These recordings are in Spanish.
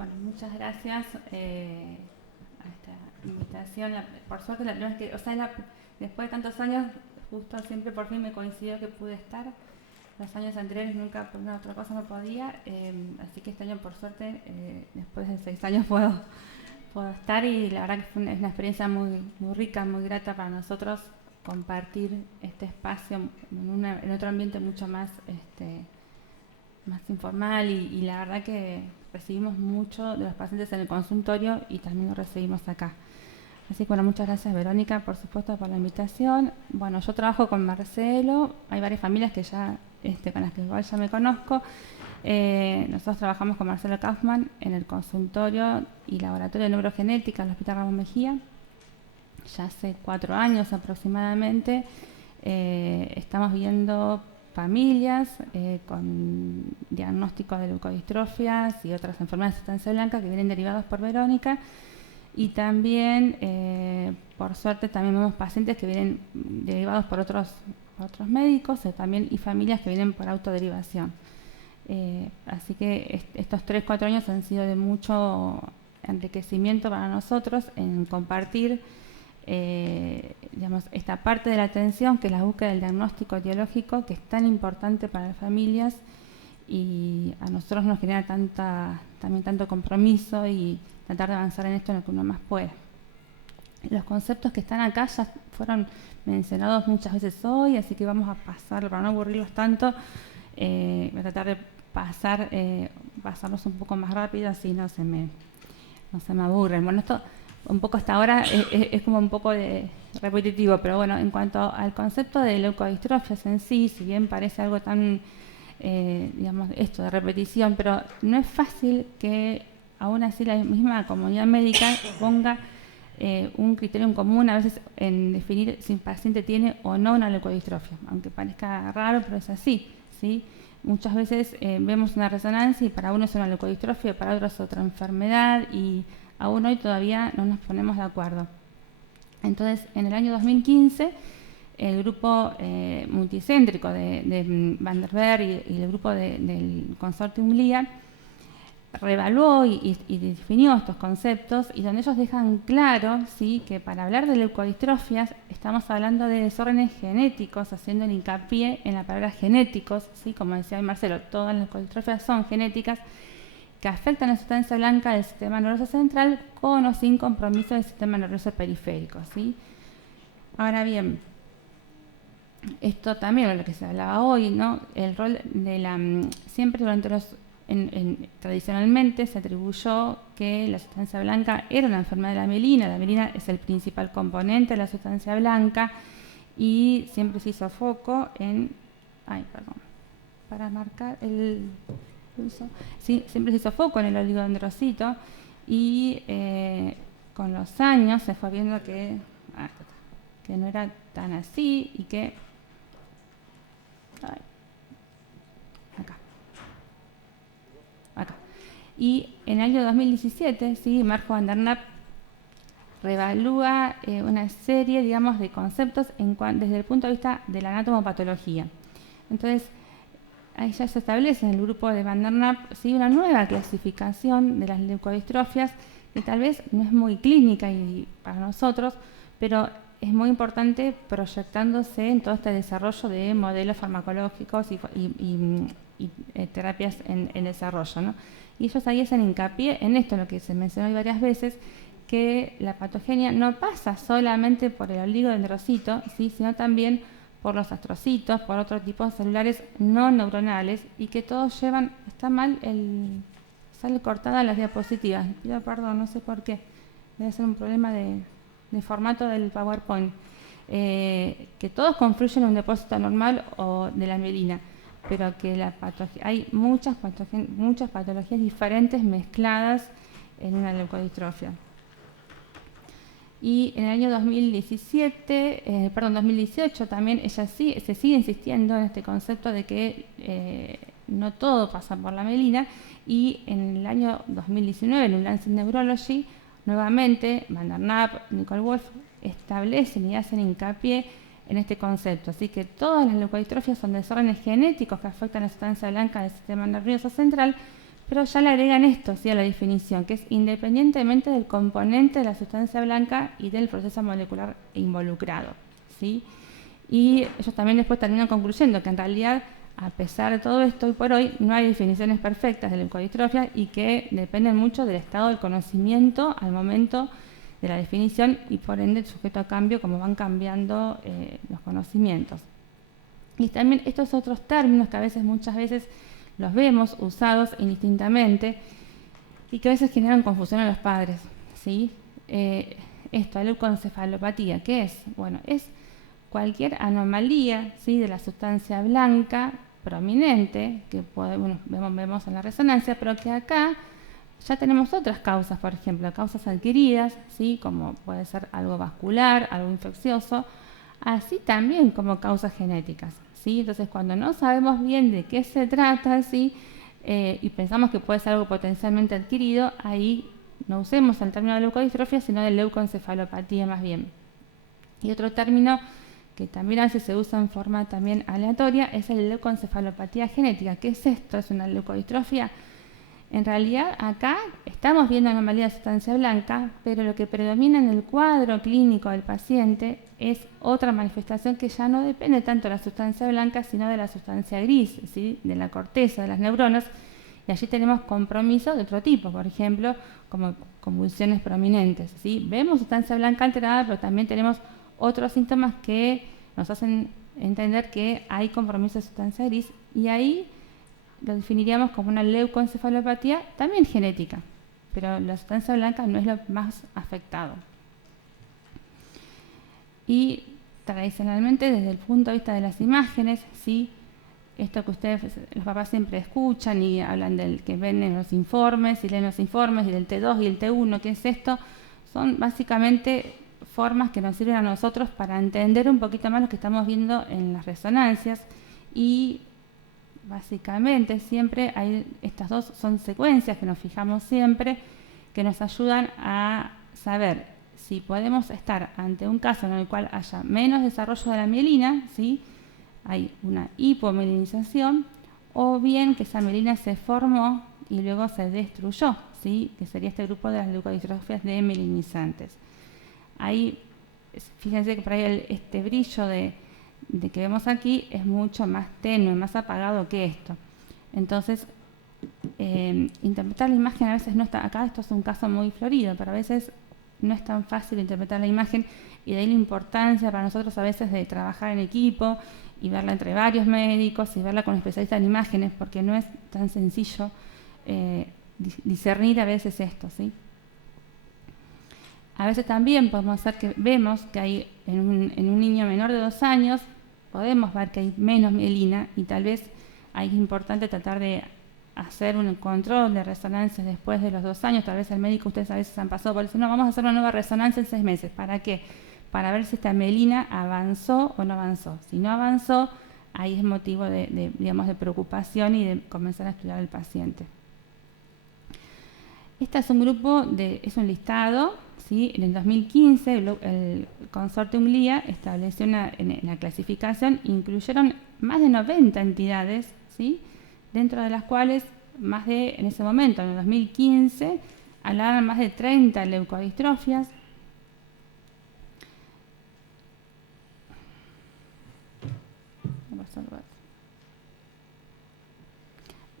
Bueno, muchas gracias a esta invitación. Por suerte, la primera vez que, después de tantos años, justo siempre por fin me coincidió que pude estar. Los años anteriores nunca por una otra cosa no podía, así que este año por suerte, después de 6 años puedo estar, y la verdad que fue una experiencia muy rica, muy grata para nosotros compartir este espacio en otro ambiente mucho más más informal, y la verdad que recibimos mucho de los pacientes en el consultorio y también lo recibimos acá. Así que bueno, muchas gracias Verónica, por supuesto, por la invitación. Bueno, yo trabajo con Marcelo, hay varias familias que ya con las que igual ya me conozco. Nosotros trabajamos con Marcelo Kaufman en el consultorio y laboratorio de neurogenética del Hospital Ramón Mejía, ya hace 4 años aproximadamente. Estamos viendo familias con diagnósticos de leucodistrofias y otras enfermedades de sustancia blanca que vienen derivados por Verónica, y también por suerte también vemos pacientes que vienen derivados por otros médicos, también, y familias que vienen por autoderivación. Así que estos 3-4 años han sido de mucho enriquecimiento para nosotros en compartir digamos, esta parte de la atención, que es la búsqueda del diagnóstico etiológico, que es tan importante para las familias, y a nosotros nos genera también tanto compromiso y tratar de avanzar en esto en lo que uno más pueda. Los conceptos que están acá ya fueron mencionados muchas veces hoy, así que vamos a pasar, para no aburrirlos tanto, voy a tratar de pasarlos un poco más rápido, así no se me aburren. Bueno, esto un poco hasta ahora es como un poco repetitivo, pero bueno, en cuanto al concepto de leucodistrofias en sí, si bien parece algo tan, digamos, esto de repetición, pero no es fácil que aún así la misma comunidad médica ponga un criterio en común a veces en definir si un paciente tiene o no una leucodistrofia, aunque parezca raro, pero es así, ¿sí? Muchas veces vemos una resonancia y para uno es una leucodistrofia, para otro es otra enfermedad, y aún hoy todavía no nos ponemos de acuerdo. Entonces, en el año 2015, el grupo multicéntrico de Van der Berg y el grupo del Consortium GLIA reevaluó y definió estos conceptos, y donde ellos dejan claro, ¿sí?, que para hablar de leucodistrofias estamos hablando de desórdenes genéticos, haciendo el hincapié en la palabra genéticos, ¿sí? Como decía hoy Marcelo, todas las leucodistrofias son genéticas, que afectan la sustancia blanca del sistema nervioso central con o sin compromiso del sistema nervioso periférico, ¿sí? Ahora bien, esto también es lo que se hablaba hoy, ¿no? El rol de siempre durante tradicionalmente se atribuyó que la sustancia blanca era una enfermedad de la mielina. La mielina es el principal componente de la sustancia blanca, y siempre se hizo foco en... para marcar el uso. Sí, siempre se hizo foco en el oligodendrocito, y con los años se fue viendo que no era tan así, y que... Acá. Y en el año 2017, ¿sí?, Marco Van der Naap reevalúa una serie, digamos, de conceptos desde el punto de vista de la anatomopatología. Entonces, ahí ya se establece en el grupo de Van der Naap, ¿sí?, una nueva clasificación de las leucodistrofias, que tal vez no es muy clínica y para nosotros, pero es muy importante proyectándose en todo este desarrollo de modelos farmacológicos y terapias en desarrollo, ¿no? Y ellos ahí hacen hincapié en esto, lo que se mencionó hoy varias veces, que la patogenia no pasa solamente por el oligodendrocito, ¿sí?, sino también por los astrocitos, por otros tipos celulares no neuronales, y que todos llevan... Está mal, sale cortada las diapositivas, pido perdón, no sé por qué, debe ser un problema de formato del PowerPoint, que todos confluyen en un depósito normal o de la mielina, pero que hay muchas patologías diferentes mezcladas en una leucodistrofia. Y en el año 2018 también se sigue insistiendo en este concepto de que no todo pasa por la mielina, y en el año 2019 en un Lancet Neurology nuevamente Van der Naap, Nicole Wolf establecen y hacen hincapié en este concepto. Así que todas las leucodistrofias son desórdenes genéticos que afectan la sustancia blanca del sistema nervioso central, pero ya le agregan esto, ¿sí?, a la definición, que es independientemente del componente de la sustancia blanca y del proceso molecular involucrado, ¿sí? Y ellos también después terminan concluyendo que en realidad, a pesar de todo esto, hoy por hoy no hay definiciones perfectas de leucodistrofia y que dependen mucho del estado del conocimiento al momento de la definición y por ende sujeto a cambio como van cambiando los conocimientos. Y también estos otros términos que a veces, muchas veces, los vemos usados indistintamente y que a veces generan confusión a los padres, ¿sí? Esto, leucoencefalopatía, ¿qué es? Bueno, es cualquier anomalía, ¿sí?, de la sustancia blanca prominente que vemos en la resonancia, pero que acá ya tenemos otras causas, por ejemplo, causas adquiridas, ¿sí?, como puede ser algo vascular, algo infeccioso, así también como causas genéticas, ¿sí? Entonces, cuando no sabemos bien de qué se trata, ¿sí?, y pensamos que puede ser algo potencialmente adquirido, ahí no usemos el término de leucodistrofia, sino de leucoencefalopatía más bien. Y otro término que también a veces se usa en forma también aleatoria es el leucoencefalopatía genética. ¿Qué es esto? ¿Es una leucodistrofia? En realidad acá estamos viendo anomalía de sustancia blanca, pero lo que predomina en el cuadro clínico del paciente es otra manifestación que ya no depende tanto de la sustancia blanca, sino de la sustancia gris, ¿sí?, de la corteza de las neuronas, y allí tenemos compromiso de otro tipo, por ejemplo, como convulsiones prominentes, ¿sí? Vemos sustancia blanca alterada, pero también tenemos otros síntomas que nos hacen entender que hay compromiso de sustancia gris, y ahí lo definiríamos como una leucoencefalopatía también genética, pero la sustancia blanca no es lo más afectado. Y tradicionalmente, desde el punto de vista de las imágenes, ¿sí?, esto que ustedes, los papás, siempre escuchan y hablan del que ven en los informes y leen los informes y del T2 y el T1, ¿qué es esto? Son básicamente formas que nos sirven a nosotros para entender un poquito más lo que estamos viendo en las resonancias, y básicamente siempre hay estas dos, son secuencias que nos fijamos siempre, que nos ayudan a saber si podemos estar ante un caso en el cual haya menos desarrollo de la mielina, ¿sí?, hay una hipomielinización, o bien que esa mielina se formó y luego se destruyó, ¿sí?, que sería este grupo de las leucodistrofias demielinizantes. Ahí, fíjense que por ahí este brillo de que vemos aquí es mucho más tenue, más apagado que esto. Entonces, interpretar la imagen a veces no está, acá esto es un caso muy florido, pero a veces no es tan fácil interpretar la imagen, y de ahí la importancia para nosotros a veces de trabajar en equipo y verla entre varios médicos y verla con especialistas en imágenes, porque no es tan sencillo discernir a veces esto, ¿sí? A veces también podemos hacer que vemos que hay en un niño menor de 2 años, podemos ver que hay menos mielina, y tal vez ahí es importante tratar de hacer un control de resonancia después de los 2 años. Tal vez el médico, ustedes a veces han pasado por eso, no, vamos a hacer una nueva resonancia en 6 meses. ¿Para qué? Para ver si esta mielina avanzó o no avanzó. Si no avanzó, ahí es motivo de preocupación y de comenzar a estudiar al paciente. Este es un grupo, es un listado, ¿sí? En el 2015 el consortium GLIA estableció en la clasificación, incluyeron más de 90 entidades, ¿sí?, dentro de las cuales en ese momento, en el 2015, hablaban más de 30 leucodistrofias.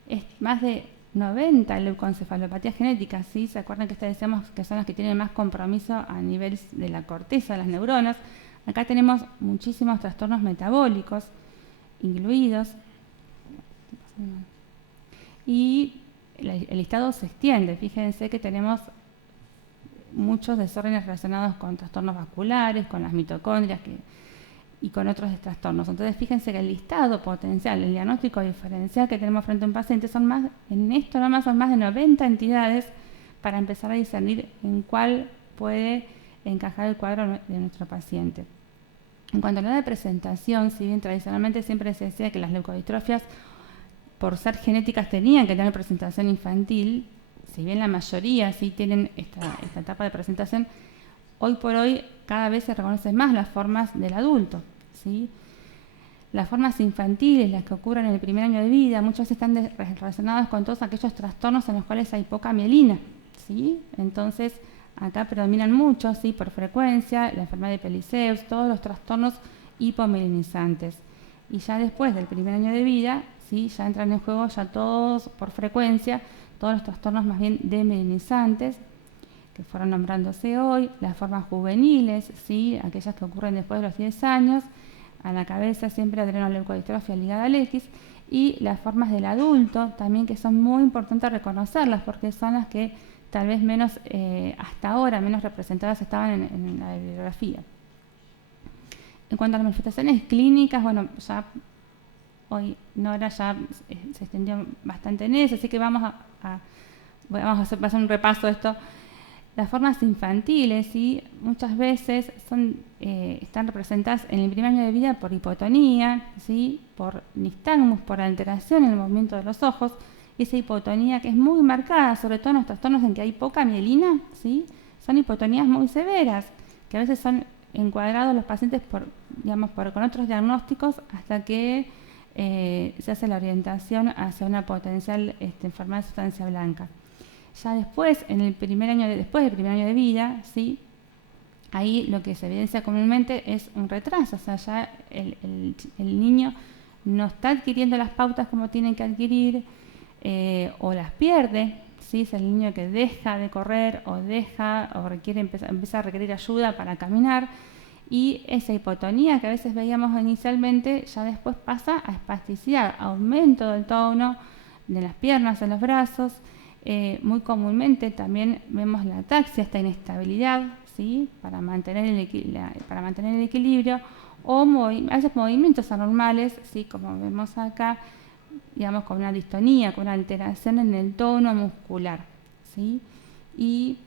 Es más de 90 leucoencefalopatías genéticas, ¿sí? ¿Se acuerdan que decíamos que son las que tienen más compromiso a nivel de la corteza de las neuronas? Acá tenemos muchísimos trastornos metabólicos incluidos. Y el listado se extiende. Fíjense que tenemos muchos desórdenes relacionados con trastornos vasculares, con las mitocondrias y con otros trastornos. Entonces, fíjense que el listado potencial, el diagnóstico diferencial que tenemos frente a un paciente son más de 90 entidades para empezar a discernir en cuál puede encajar el cuadro de nuestro paciente. En cuanto a la edad de presentación, si bien tradicionalmente siempre se decía que las leucodistrofias, por ser genéticas, tenían que tener presentación infantil, si bien la mayoría sí tienen esta etapa de presentación, hoy por hoy cada vez se reconocen más las formas del adulto, ¿sí? Las formas infantiles, las que ocurren en el primer año de vida, muchas veces están relacionadas con todos aquellos trastornos en los cuales hay poca mielina, ¿sí? Entonces, acá predominan mucho, ¿sí? Por frecuencia, la enfermedad de Pelizaeus, todos los trastornos hipomielinizantes. Y ya después del primer año de vida, ¿sí? Ya entran en juego ya todos, por frecuencia, todos los trastornos más bien demielinizantes, que fueron nombrándose hoy, las formas juveniles, ¿sí? Aquellas que ocurren después de los 10 años, a la cabeza siempre adrenoleucodistrofia ligada al X, y las formas del adulto también, que son muy importantes reconocerlas porque son las que tal vez menos, hasta ahora, menos representadas estaban en la bibliografía. En cuanto a las manifestaciones clínicas, bueno, ya hoy Nora ya se extendió bastante en eso, así que vamos a hacer un repaso de esto. Las formas infantiles, ¿sí? Muchas veces están representadas en el primer año de vida por hipotonía, ¿sí? Por nistagmus, por alteración en el movimiento de los ojos. Esa hipotonía que es muy marcada, sobre todo en los trastornos en que hay poca mielina, ¿sí? Son hipotonías muy severas, que a veces son encuadrados los pacientes con otros diagnósticos hasta que se hace la orientación hacia una potencial enfermedad de sustancia blanca. Ya después, después del primer año de vida, ¿sí? Ahí lo que se evidencia comúnmente es un retraso, o sea, ya el niño no está adquiriendo las pautas como tiene que adquirir, o las pierde, ¿sí? Es el niño que deja de correr o empieza a requerir ayuda para caminar, y esa hipotonía que a veces veíamos inicialmente ya después pasa a espasticidad, aumento del tono de las piernas, de los brazos. Muy comúnmente también vemos la ataxia, esta inestabilidad, ¿sí? Para mantener el equilibrio, o a veces movimientos anormales, ¿sí? Como vemos acá, digamos, con una distonía, con una alteración en el tono muscular, ¿sí? Y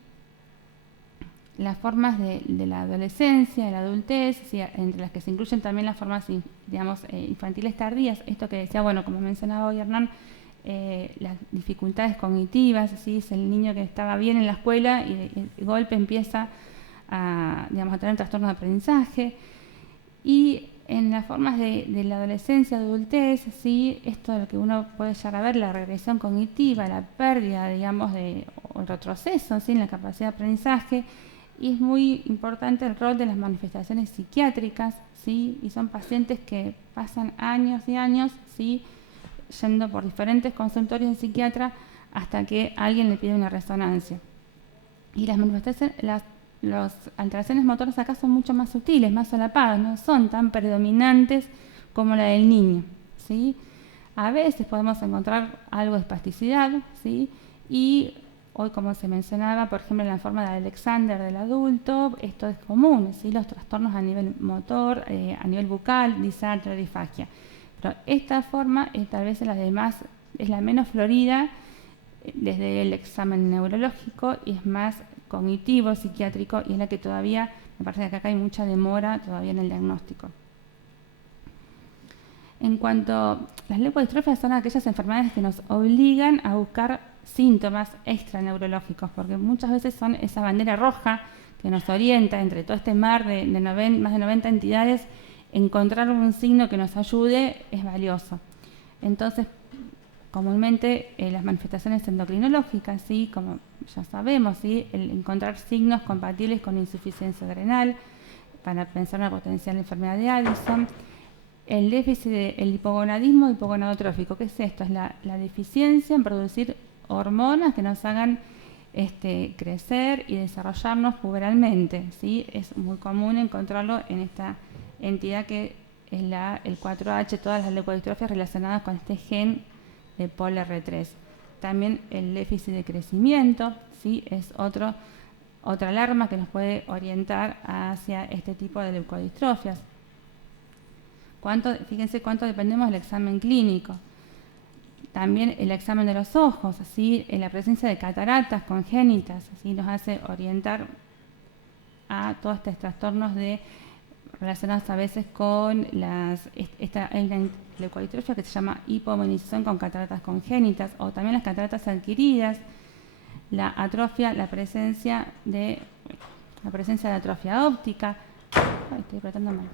las formas de la adolescencia, de la adultez, ¿sí? Entre las que se incluyen también las formas, infantiles tardías, esto que decía, bueno, como mencionaba hoy Hernán, las dificultades cognitivas, ¿sí? Es el niño que estaba bien en la escuela y de golpe empieza a tener trastornos de aprendizaje. Y en las formas de la adolescencia, adultez, ¿sí? Esto de lo que uno puede llegar a ver, la regresión cognitiva, la pérdida, o el retroceso, ¿sí? En la capacidad de aprendizaje. Y es muy importante el rol de las manifestaciones psiquiátricas, ¿sí? Y son pacientes que pasan años y años, ¿sí? Yendo por diferentes consultorios de psiquiatra hasta que alguien le pide una resonancia. Y las manifestaciones, las alteraciones motoras acá son mucho más sutiles, más solapadas, no son tan predominantes como la del niño, ¿sí? A veces podemos encontrar algo de espasticidad, ¿sí? Y hoy, como se mencionaba, por ejemplo, en la forma de Alexander del adulto, esto es común, ¿sí? Los trastornos a nivel motor, a nivel bucal, disartria, disfagia. Pero esta forma tal vez es la menos florida desde el examen neurológico y es más cognitivo, psiquiátrico, y es la que todavía, me parece que acá hay mucha demora todavía en el diagnóstico. En cuanto a las leucodistrofias, son aquellas enfermedades que nos obligan a buscar síntomas extraneurológicos, porque muchas veces son esa bandera roja que nos orienta entre todo este mar de más de 90 entidades. Encontrar un signo que nos ayude es valioso. Entonces, comúnmente las manifestaciones endocrinológicas, ¿sí? Como ya sabemos, ¿sí? El encontrar signos compatibles con insuficiencia adrenal para pensar en una potencial enfermedad de Addison. El déficit del hipogonadismo hipogonadotrófico, ¿qué es esto? Es la deficiencia en producir hormonas que nos hagan crecer y desarrollarnos puberalmente, ¿sí? Es muy común encontrarlo en esta entidad que es el 4H, todas las leucodistrofias relacionadas con este gen de POLR3. También el déficit de crecimiento, ¿sí? Es otra alarma que nos puede orientar hacia este tipo de leucodistrofias. Fíjense cuánto dependemos del examen clínico. También el examen de los ojos, ¿sí? En la presencia de cataratas congénitas, ¿sí? Nos hace orientar a todos estos trastornos relacionados a veces con esta leucodistrofia que se llama hipomenización con cataratas congénitas, o también las cataratas adquiridas, la atrofia, la presencia de atrofia óptica. Estoy apretando mal.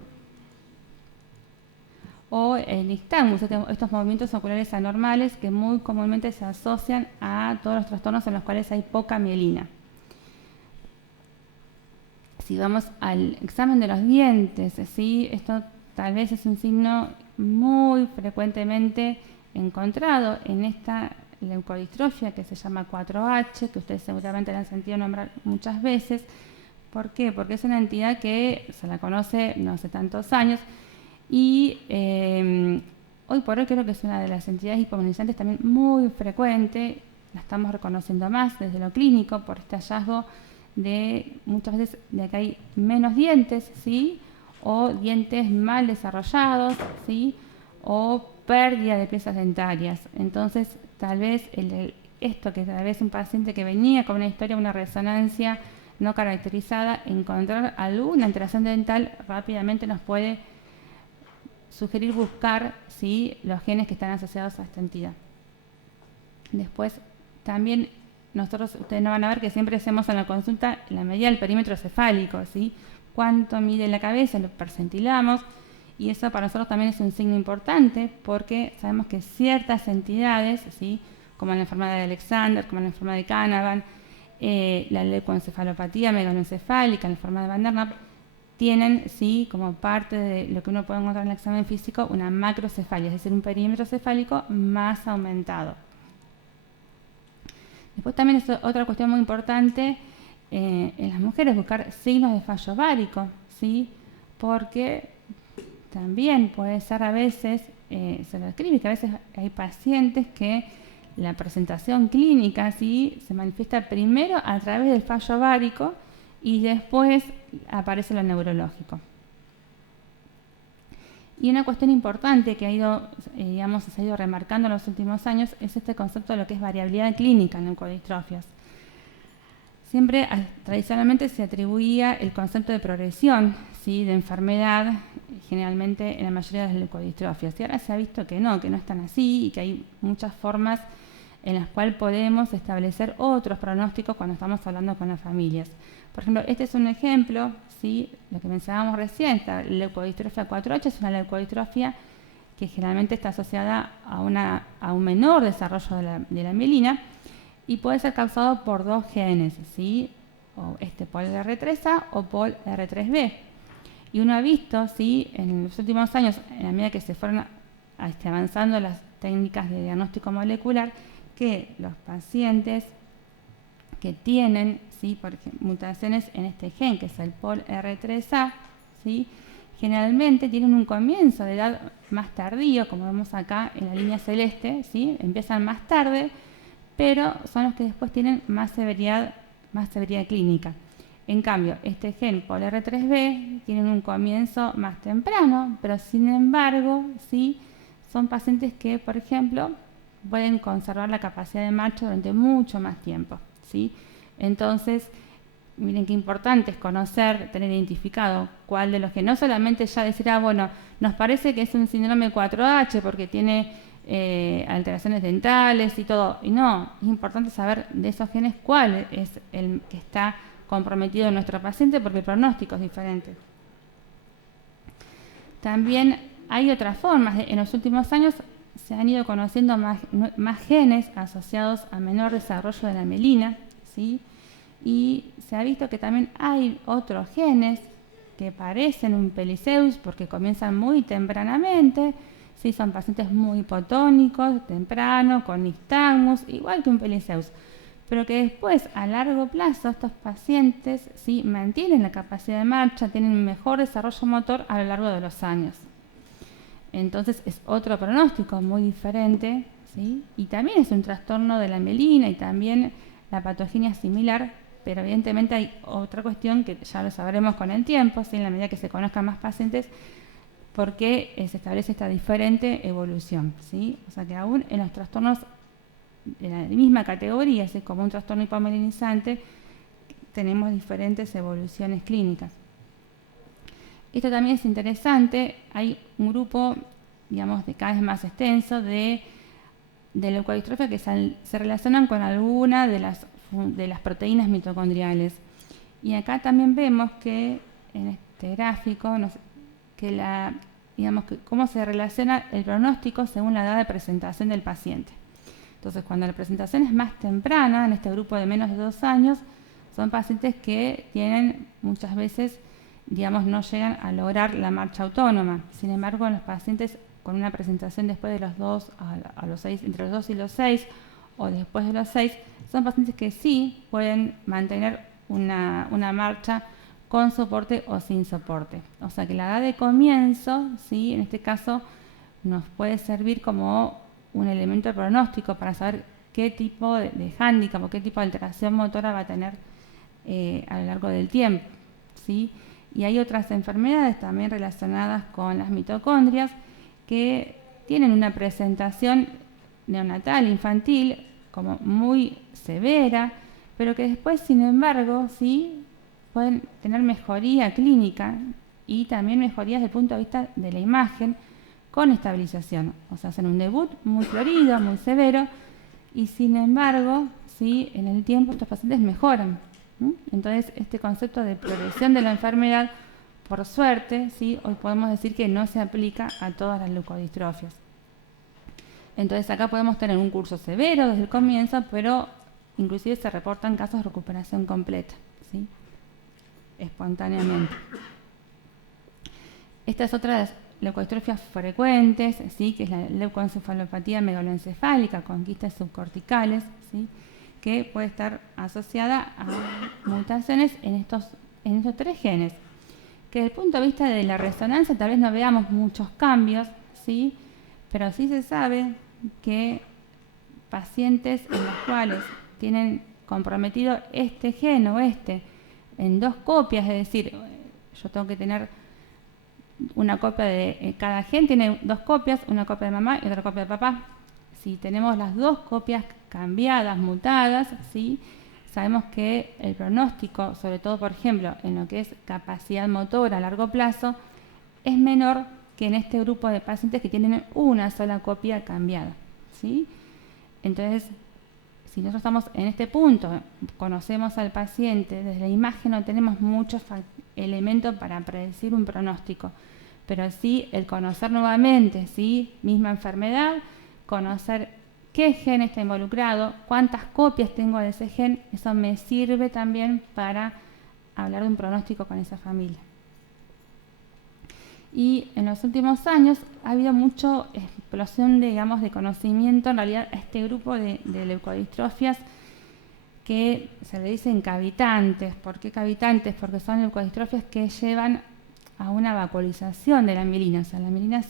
o el nixtamus, estos movimientos oculares anormales que muy comúnmente se asocian a todos los trastornos en los cuales hay poca mielina. Si vamos al examen de los dientes, ¿sí? Esto tal vez es un signo muy frecuentemente encontrado en esta leucodistrofia que se llama 4H, que ustedes seguramente la han sentido nombrar muchas veces. ¿Por qué? Porque es una entidad que se la conoce no hace tantos años y hoy por hoy creo que es una de las entidades hipomelinizantes también muy frecuente. La estamos reconociendo más desde lo clínico por este hallazgo de muchas veces de que hay menos dientes, ¿sí? O dientes mal desarrollados, ¿sí? O pérdida de piezas dentarias. Entonces, tal vez esto que tal vez un paciente que venía con una historia, una resonancia no caracterizada, encontrar alguna alteración dental rápidamente nos puede sugerir buscar, ¿sí? Los genes que están asociados a esta entidad. Después, también nosotros, ustedes no van a ver que siempre hacemos en la consulta la medida del perímetro cefálico, ¿sí? Cuánto mide la cabeza, lo percentilamos, y eso para nosotros también es un signo importante porque sabemos que ciertas entidades, ¿sí? Como la enfermedad de Alexander, como la enfermedad de Canavan, la leucoencefalopatía megaloencefálica, la enfermedad de Van der Napp, tienen, sí, como parte de lo que uno puede encontrar en el examen físico, una macrocefalia, es decir, un perímetro cefálico más aumentado. Después también es otra cuestión muy importante en las mujeres, buscar signos de fallo ovárico, ¿sí? Porque también puede ser a veces, se lo describe, que a veces hay pacientes que la presentación clínica, ¿sí? Se manifiesta primero a través del fallo ovárico y después aparece lo neurológico. Y una cuestión importante que ha ido, se ha ido remarcando en los últimos años es este concepto de lo que es variabilidad clínica en leucodistrofias. Siempre, tradicionalmente, se atribuía el concepto de progresión, ¿sí? De enfermedad, generalmente en la mayoría de las leucodistrofias. Y ahora se ha visto que no es tan así y que hay muchas formas en las cuales podemos establecer otros pronósticos cuando estamos hablando con las familias. Por ejemplo, este es un ejemplo, ¿sí? Lo que mencionábamos recién, esta leucodistrofia 4H es una leucodistrofia que generalmente está asociada a un menor desarrollo de la mielina y puede ser causado por dos genes, ¿sí? O POLR3A o POLR3B. Y uno ha visto, ¿sí? En los últimos años, en la medida que se fueron avanzando las técnicas de diagnóstico molecular, que los pacientes que tienen, ¿sí? Por ejemplo, mutaciones en este gen, que es el POLR3A, ¿sí? Generalmente tienen un comienzo de edad más tardío, como vemos acá en la línea celeste, ¿sí? Empiezan más tarde, pero son los que después tienen más severidad clínica. En cambio, este gen POLR3B tiene un comienzo más temprano, pero sin embargo, ¿sí? Son pacientes que, por ejemplo, pueden conservar la capacidad de marcha durante mucho más tiempo, ¿sí? Entonces, miren qué importante es conocer, tener identificado cuál de los que no solamente ya decir, bueno, nos parece que es un síndrome 4H porque tiene alteraciones dentales y todo. Y no, es importante saber de esos genes cuál es el que está comprometido en nuestro paciente porque el pronóstico es diferente. También hay otras formas. En los últimos años se han ido conociendo más genes asociados a menor desarrollo de la mielina, ¿sí? Y se ha visto que también hay otros genes que parecen un peliceus porque comienzan muy tempranamente, ¿sí? Son pacientes muy hipotónicos, temprano, con nixtamus, igual que un peliceus, pero que después, a largo plazo, estos pacientes, ¿sí? Mantienen la capacidad de marcha, tienen un mejor desarrollo motor a lo largo de los años. Entonces es otro pronóstico muy diferente, ¿sí? Y también es un trastorno de la mielina y también la patogenia es similar, pero evidentemente hay otra cuestión que ya lo sabremos con el tiempo, ¿sí? En la medida que se conozcan más pacientes, porque se establece esta diferente evolución, ¿sí? O sea que aún en los trastornos de la misma categoría, ¿sí? Como un trastorno hipomelinizante, tenemos diferentes evoluciones clínicas. Esto también es interesante, hay un grupo, digamos, de cada vez más extenso de leucodistrofia que se relacionan con alguna de las proteínas mitocondriales. Y acá también vemos que en este gráfico que la digamos, cómo se relaciona el pronóstico según la edad de presentación del paciente. Entonces, cuando la presentación es más temprana, en este grupo de menos de 2 años, son pacientes que tienen muchas veces, digamos, no llegan a lograr la marcha autónoma. Sin embargo, en los pacientes con una presentación después de los 2 a los 6, entre los 2 y los 6, o después de los 6, son pacientes que sí pueden mantener una marcha con soporte o sin soporte. O sea que la edad de comienzo, ¿sí?, en este caso, nos puede servir como un elemento de pronóstico para saber qué tipo de hándicap o qué tipo de alteración motora va a tener a lo largo del tiempo, ¿sí? Y hay otras enfermedades también relacionadas con las mitocondrias que tienen una presentación neonatal, infantil, como muy severa, pero que después, sin embargo, sí pueden tener mejoría clínica y también mejorías desde el punto de vista de la imagen con estabilización. O sea, hacen un debut muy florido, muy severo, y sin embargo, sí, en el tiempo estos pacientes mejoran. Entonces, este concepto de progresión de la enfermedad, por suerte, sí, hoy podemos decir que no se aplica a todas las leucodistrofias. Entonces, acá podemos tener un curso severo desde el comienzo, pero inclusive se reportan casos de recuperación completa, ¿sí?, espontáneamente. Esta es otra de las leucodistrofias frecuentes, ¿sí?, que es la leucoencefalopatía megaloencefálica con quistes subcorticales, ¿sí?, que puede estar asociada a mutaciones en estos 3 genes, que desde el punto de vista de la resonancia tal vez no veamos muchos cambios, ¿sí?, pero sí se sabe que pacientes en los cuales tienen comprometido este gen o en 2 copias, es decir, yo tengo que tener una copia de cada gen, tiene 2 copias, una copia de mamá y otra copia de papá. Si tenemos las 2 copias cambiadas, mutadas, ¿sí?, sabemos que el pronóstico, sobre todo, por ejemplo, en lo que es capacidad motora a largo plazo, es menor que en este grupo de pacientes que tienen una sola copia cambiada, ¿sí? Entonces, si nosotros estamos en este punto, conocemos al paciente, desde la imagen no tenemos muchos elementos para predecir un pronóstico, pero sí el conocer nuevamente, ¿sí?, misma enfermedad, conocer qué gen está involucrado, cuántas copias tengo de ese gen, eso me sirve también para hablar de un pronóstico con esa familia. Y en los últimos años ha habido mucha explosión, digamos, de conocimiento en realidad a este grupo de leucodistrofias que se le dicen cavitantes. ¿Por qué cavitantes? Porque son leucodistrofias que llevan a una vacuolización de la mielina. O sea, la mielina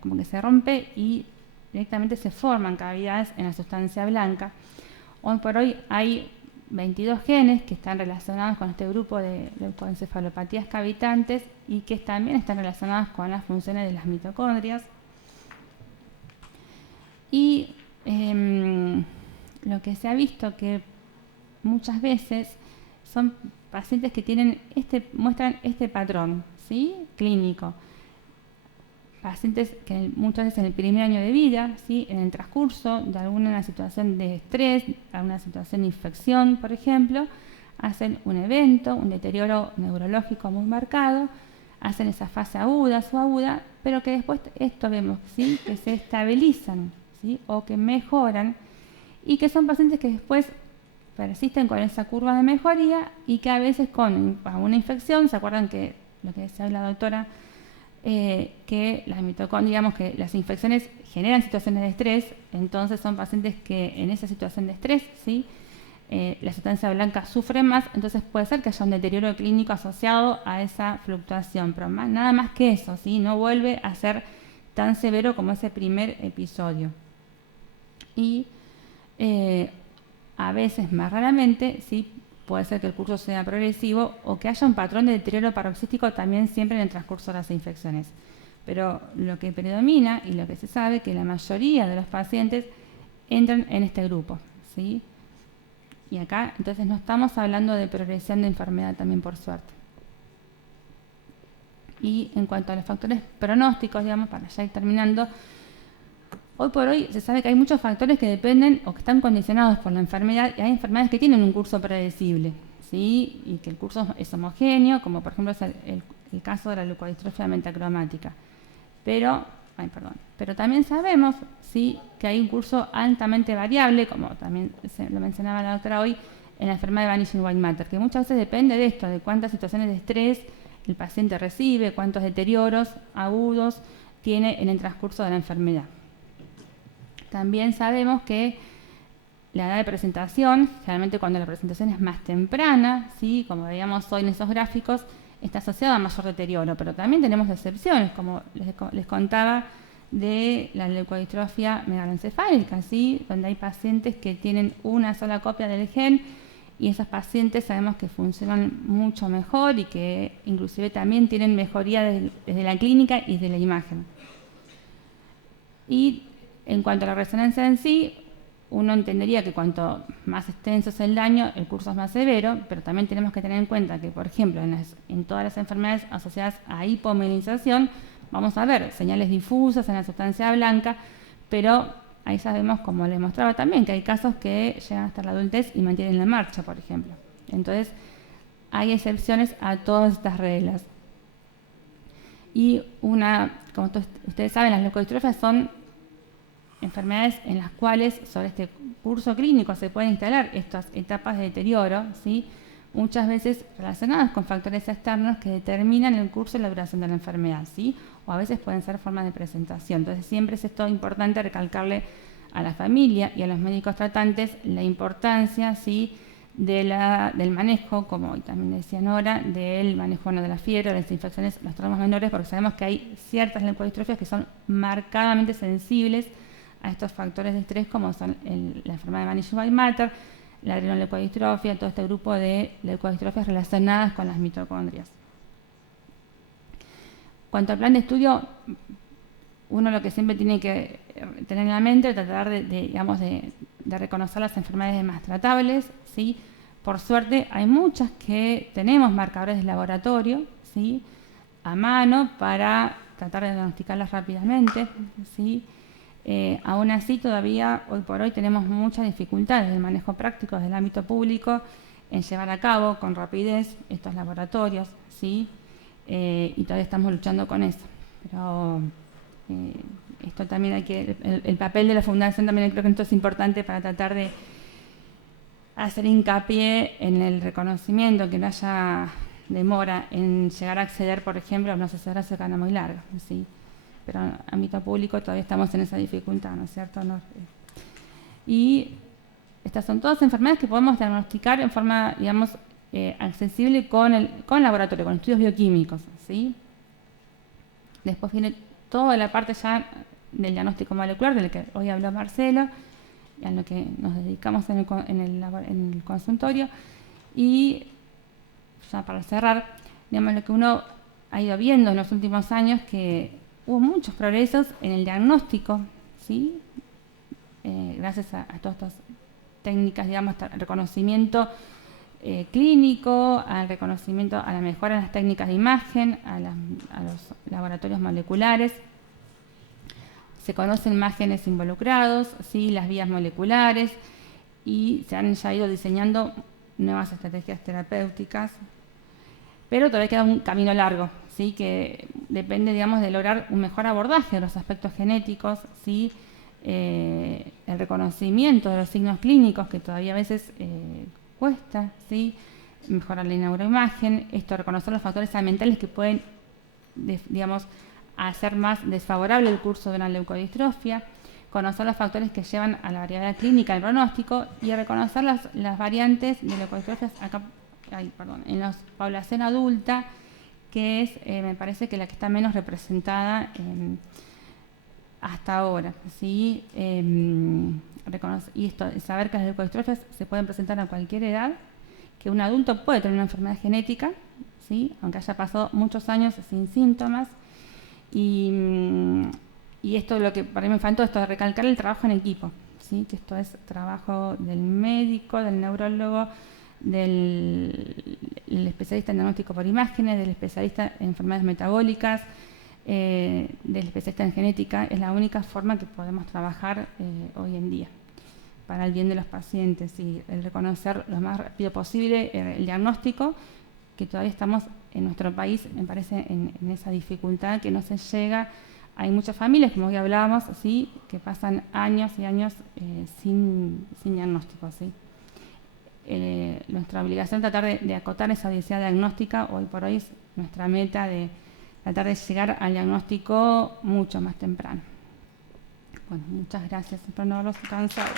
como que se rompe y directamente se forman cavidades en la sustancia blanca. Hoy por hoy hay 22 genes que están relacionados con este grupo de leucoencefalopatías cavitantes y que también están relacionados con las funciones de las mitocondrias. Y lo que se ha visto que muchas veces son pacientes que muestran este patrón, ¿sí?, clínico. Pacientes que muchas veces en el primer año de vida, ¿sí?, en el transcurso de alguna situación de estrés, alguna situación de infección, por ejemplo, hacen un evento, un deterioro neurológico muy marcado, hacen esa fase aguda, subaguda, pero que después esto vemos, ¿sí?, que se estabilizan, ¿sí?, o que mejoran, y que son pacientes que después persisten con esa curva de mejoría y que a veces con una infección, ¿se acuerdan que lo que decía la doctora? Que las mitocondrias, digamos que las infecciones generan situaciones de estrés, entonces son pacientes que en esa situación de estrés, ¿sí?, la sustancia blanca sufre más, entonces puede ser que haya un deterioro clínico asociado a esa fluctuación, pero nada más que eso, ¿sí?, no vuelve a ser tan severo como ese primer episodio. Y a veces, más raramente, sí, puede ser que el curso sea progresivo o que haya un patrón de deterioro paroxístico también siempre en el transcurso de las infecciones. Pero lo que predomina y lo que se sabe es que la mayoría de los pacientes entran en este grupo, ¿sí? Y acá entonces no estamos hablando de progresión de enfermedad también, por suerte. Y en cuanto a los factores pronósticos, digamos, para ya ir terminando, hoy por hoy se sabe que hay muchos factores que dependen o que están condicionados por la enfermedad, y hay enfermedades que tienen un curso predecible, ¿sí?, y que el curso es homogéneo, como por ejemplo es el caso de la leucodistrofia metacromática. pero también sabemos, ¿sí?, que hay un curso altamente variable, como también lo mencionaba la doctora hoy, en la enfermedad de Vanishing White Matter, que muchas veces depende de esto, de cuántas situaciones de estrés el paciente recibe, cuántos deterioros agudos tiene en el transcurso de la enfermedad. También sabemos que la edad de presentación, generalmente cuando la presentación es más temprana, ¿sí?, como veíamos hoy en esos gráficos, está asociada a mayor deterioro, pero también tenemos excepciones, como les contaba, de la leucodistrofia megaloencefálica, ¿sí?, donde hay pacientes que tienen una sola copia del gen y esos pacientes sabemos que funcionan mucho mejor y que inclusive también tienen mejoría desde la clínica y de la imagen. Y en cuanto a la resonancia en sí, uno entendería que cuanto más extenso es el daño, el curso es más severo, pero también tenemos que tener en cuenta que, por ejemplo, en todas las enfermedades asociadas a hipomelinización, vamos a ver señales difusas en la sustancia blanca, pero ahí sabemos, como les mostraba también, que hay casos que llegan hasta la adultez y mantienen la marcha, por ejemplo. Entonces, hay excepciones a todas estas reglas. Y como ustedes saben, las leucodistrofias son enfermedades en las cuales sobre este curso clínico se pueden instalar estas etapas de deterioro, ¿sí?, muchas veces relacionadas con factores externos que determinan el curso y la duración de la enfermedad, ¿sí?, o a veces pueden ser formas de presentación. Entonces siempre es esto importante recalcarle a la familia y a los médicos tratantes la importancia, ¿sí?, del manejo, como también decía Nora, del manejo de la fiebre, de las infecciones, los traumas menores, porque sabemos que hay ciertas leucodistrofias que son marcadamente sensibles a estos factores de estrés, como son la enfermedad de Vanishing White Matter, la adrenoleucodistrofia, todo este grupo de leucodistrofias relacionadas con las mitocondrias. Cuanto al plan de estudio, uno lo que siempre tiene que tener en la mente es tratar de reconocer las enfermedades más tratables, ¿sí? Por suerte hay muchas que tenemos marcadores de laboratorio, ¿sí?, a mano para tratar de diagnosticarlas rápidamente, ¿sí? Aún así, todavía hoy por hoy tenemos muchas dificultades del manejo práctico del ámbito público en llevar a cabo con rapidez estos laboratorios, ¿sí? Y todavía estamos luchando con eso. Pero esto también el papel de la Fundación también creo que esto es importante para tratar de hacer hincapié en el reconocimiento, que no haya demora en llegar a acceder, por ejemplo, a una asesoría cercana muy larga, ¿sí? Pero en el ámbito público todavía estamos en esa dificultad, ¿no es cierto? Y estas son todas enfermedades que podemos diagnosticar en forma, digamos, accesible con laboratorio, con estudios bioquímicos, ¿sí? Después viene toda la parte ya del diagnóstico molecular, del que hoy habló Marcelo, a lo que nos dedicamos en el consultorio. Y ya para cerrar, digamos, lo que uno ha ido viendo en los últimos años, que hubo muchos progresos en el diagnóstico, ¿sí? Gracias a todas estas técnicas, digamos, al reconocimiento clínico, al reconocimiento, a la mejora en las técnicas de imagen, a los laboratorios moleculares. Se conocen más genes involucrados, ¿sí?, las vías moleculares, y se han ya ido diseñando nuevas estrategias terapéuticas, pero todavía queda un camino largo, ¿sí?, que depende, digamos, de lograr un mejor abordaje de los aspectos genéticos, ¿sí?, el reconocimiento de los signos clínicos, que todavía a veces cuesta, ¿sí?, mejorar la neuroimagen, reconocer los factores ambientales que pueden, digamos, hacer más desfavorable el curso de una leucodistrofia, conocer los factores que llevan a la variabilidad clínica, el pronóstico, y reconocer las variantes de leucodistrofias en la población adulta, que es, me parece que la que está menos representada hasta ahora, ¿sí? Y saber que las leucodistrofias se pueden presentar a cualquier edad, que un adulto puede tener una enfermedad genética, ¿sí?, aunque haya pasado muchos años sin síntomas. Y esto, lo que para mí me faltó, esto de recalcar el trabajo en equipo, ¿sí?, que esto es trabajo del médico, del neurólogo, del especialista en diagnóstico por imágenes, del especialista en enfermedades metabólicas, del especialista en genética. Es la única forma que podemos trabajar hoy en día para el bien de los pacientes, y el reconocer lo más rápido posible el diagnóstico, que todavía estamos en nuestro país, me parece, en esa dificultad, que no se llega hay muchas familias, como ya hablábamos, ¿sí?, que pasan años y años sin diagnóstico, ¿sí? Nuestra obligación es tratar de acotar esa odisea diagnóstica. Hoy por hoy es nuestra meta de tratar de llegar al diagnóstico mucho más temprano. Bueno, muchas gracias por no haberlos cansado.